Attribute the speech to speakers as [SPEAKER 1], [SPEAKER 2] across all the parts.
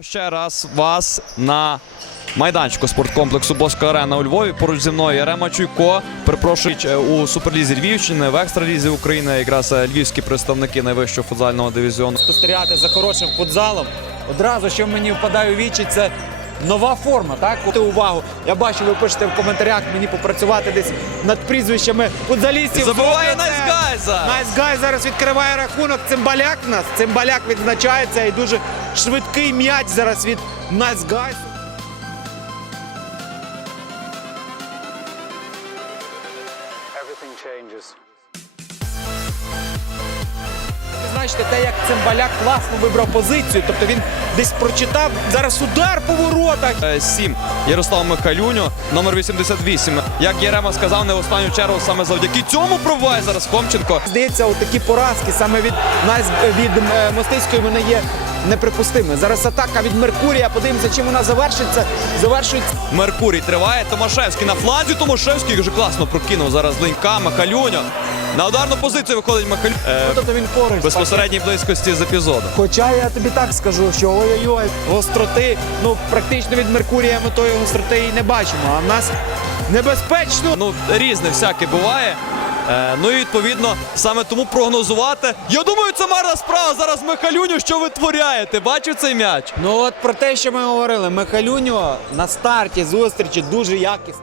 [SPEAKER 1] Ще раз вас на майданчику спорткомплексу Боско Арена у Львові. Поруч зі мною Ярема Чуйко. Перепрошую е, у суперлізі Львівщини, в екстралізі України. Якраз е, львівські представники найвищого футзального дивізіону.
[SPEAKER 2] спостерігати за хорошим футзалом. Одразу, що мені впадає у вічі, це нова форма. Так, Ти увагу. Я бачу, ви пишете в коментарях мені попрацювати десь над прізвищами футзалістів.
[SPEAKER 1] Найсгайза!
[SPEAKER 2] Найсгай зараз відкриває рахунок. Цимбаляк в нас. Цимбаляк відзначається і дуже швидкий м'яч зараз від
[SPEAKER 3] everything changes.
[SPEAKER 2] Те, як Цимбаляк класно вибрав позицію, тобто він десь прочитав зараз удар по воротах.
[SPEAKER 1] Е, Сім Ярослав Михайлюньо, номер 88. Як Ярема сказав, не в останню чергу саме завдяки цьому пробуває зараз Хомченко.
[SPEAKER 2] Здається, от такі поразки саме від нас від е, Мостицької вони є неприпустими. Зараз атака від Меркурія. Подивимося, чим вона завершиться. Завершується.
[SPEAKER 1] Меркурій триває. Томашевський на фланзі. Томашевський дуже класно прокинув зараз Ленька, Михайлюньо. На ударну позицію виходить Михайлюньо. Е,
[SPEAKER 2] Тобто він поруч.
[SPEAKER 1] безпосередній близькості з епізоду.
[SPEAKER 2] Хоча я тобі так скажу, що ой-ой-ой, гостроти, ну практично від Меркурія ми тої гостроти і не бачимо. А в нас небезпечно.
[SPEAKER 1] Ну, різне всяке буває. Е, ну і відповідно саме тому прогнозувати. Я думаю, це марна справа. Зараз Михайлюню, що витворяє. Ти бачив цей м'яч?
[SPEAKER 2] Ну от про те, що ми говорили, Михалюньо на старті зустрічі дуже якісно.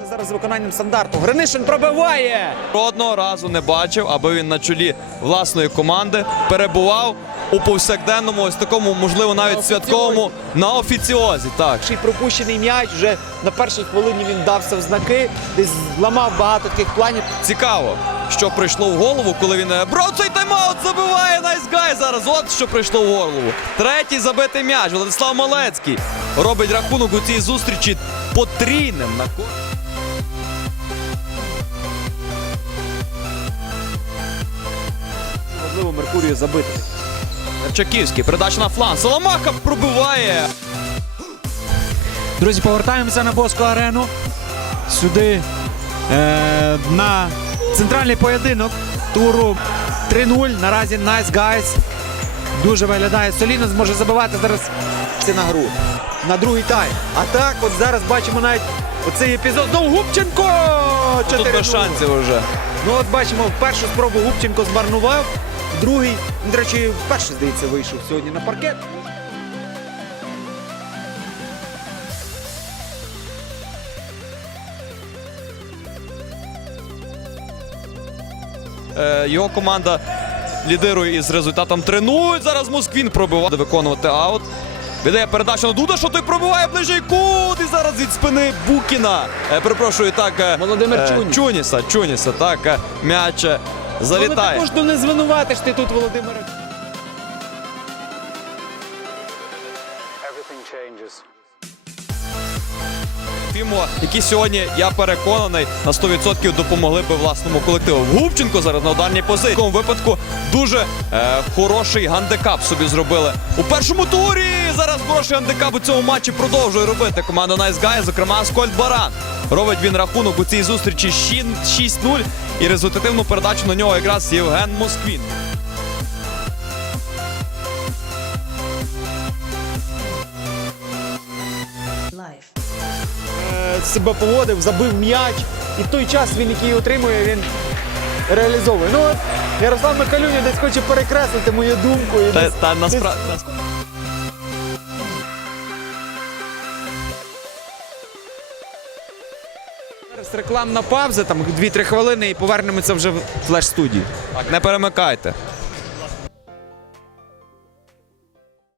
[SPEAKER 2] Це зараз з виконанням стандарту. Гринишин пробиває!
[SPEAKER 1] Жодного разу не бачив, аби він на чолі власної команди перебував у повсякденному, ось такому, можливо, навіть
[SPEAKER 2] офіціозі.
[SPEAKER 1] святковому на офіціозі. Так.
[SPEAKER 2] Перший пропущений м'яч вже на першій хвилині він дався в знаки, десь зламав багато таких планів.
[SPEAKER 1] Цікаво, що прийшло в голову, коли він е, брав цей тайм-аут, забиває Найсгай зараз. От що прийшло в голову. Третій забитий м'яч. Владислав Малецький робить рахунок у цій зустрічі потрійним на.
[SPEAKER 2] Можливо, Меркурію забити.
[SPEAKER 1] Чаківський, передача на фланг. Соломаха пробиває.
[SPEAKER 2] Друзі, повертаємося на Боско арену. Сюди е, на центральний поєдинок туру 3-0. Наразі Nice Guys дуже виглядає солідно, зможе забивати зараз це на гру. На другий тайм. А так, от зараз бачимо навіть оцей епізод. Знову Губченко!
[SPEAKER 1] Тут
[SPEAKER 2] 4-0.
[SPEAKER 1] без шансів вже.
[SPEAKER 2] Ну от бачимо, першу спробу Губченко змарнував, другий, до речі, вперше, здається, вийшов сьогодні на паркет.
[SPEAKER 1] Е, його команда лідирує із результатом 3-0. Зараз Москвін пробиває виконувати аут. Віддає передачу на Дуда, що той пробиває ближчий кут. І зараз від спини Букіна. Е, перепрошую, так. е,
[SPEAKER 2] Володимир Чуніс.
[SPEAKER 1] Чуніса, Чуніса, так. М'яч е,
[SPEAKER 2] Ну, також ну, не звинуватиш ти тут, Володимире.
[SPEAKER 1] Фімо, які сьогодні, я переконаний, на 100% допомогли би власному колективу. Губченко зараз на ударній позиції. В такому випадку дуже е, хороший гандикап собі зробили у першому турі. Зараз хороший гандикап у цьому матчі продовжує робити команда Nice Guy, зокрема Аскольд Баран. Робить він рахунок у цій зустрічі щі- 6-0 і результативну передачу на нього якраз Євген Москвін.
[SPEAKER 2] Е, себе поводив, забив м'яч. І в той час він, який отримує, він реалізовує. Ну Ярослав Михайлюня десь хоче перекреслити мою думку. І
[SPEAKER 1] Та,
[SPEAKER 2] десь-
[SPEAKER 1] та
[SPEAKER 2] десь-
[SPEAKER 1] насправді.
[SPEAKER 2] Зараз рекламна пауза, там 2-3 хвилини і повернемося вже в флеш-студію.
[SPEAKER 1] Так, не перемикайте.